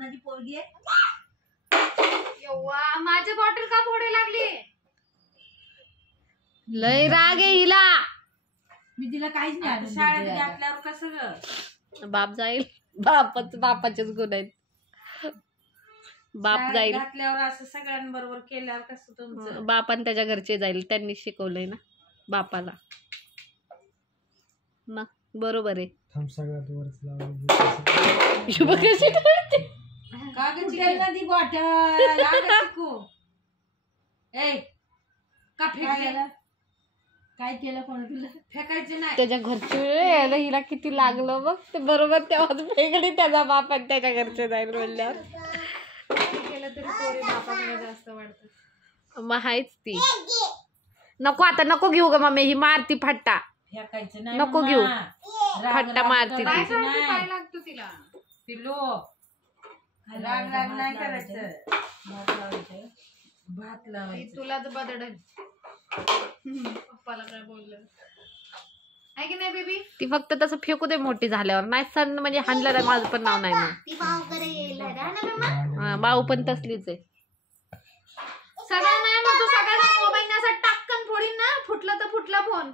कोणाची पोरगी आहे? एव्वा माझी बॉटल का फोडे लागली? लय राग आहे हिला. मी तिला काहीच नाही शाळेत घातल्यावर कसं ग बाप जाईल. बापाचेच गुण आहेत. बाप शाळेत जाईल. घातल्यावर असं सगळ्यांबरोबर केल्यावर कसं तुमचं बापान त्याच्या घरचे जाईल. त्यांनी शिकवलंय ना बापाला ना. बरोबर आहे. शुभ कशी करते? कागदची कुठे ना ती बॉटल ए का काय फेकले केलं? काय केलं कोण तुला? फेकायचं नाही त्याच्या घरचे यायला हिला किती लागलं बघ. ते बरोबर तेव्हा फेकडी त्याचा बाप आणि त्याच्या घरचे जाईल म्हणल्यावर केलं तरी पोरी बापाकडे जास्त वाढतात. मग आहेच ती. नको आता नको घेऊ ग मम्मी. ही मारती फट्टा. फेकायचं नाही नको मम्मा. घेऊ. राग फट्टा राग मारती काय करायचं करते? नाही. काय लागतो तिला? पिल्लू राग राग नाही करायचं भात ती लावायचं तुलाच बदडल. पप्पाला काय बोललं आहे की नाही बेबी? ती फक्त तसं फेकू दे मोठी झाल्यावर. नाही सण म्हणजे हाणलं तर माझं पण नाव नाही मग. ती भाऊ करे येईल ना. भाऊ पण तसलीच आहे. सगळ्यांना मग तू सगळ्यांना मोबाईल असं टाक्कन फोडीन ना. फुटलं तर फुटला फोन.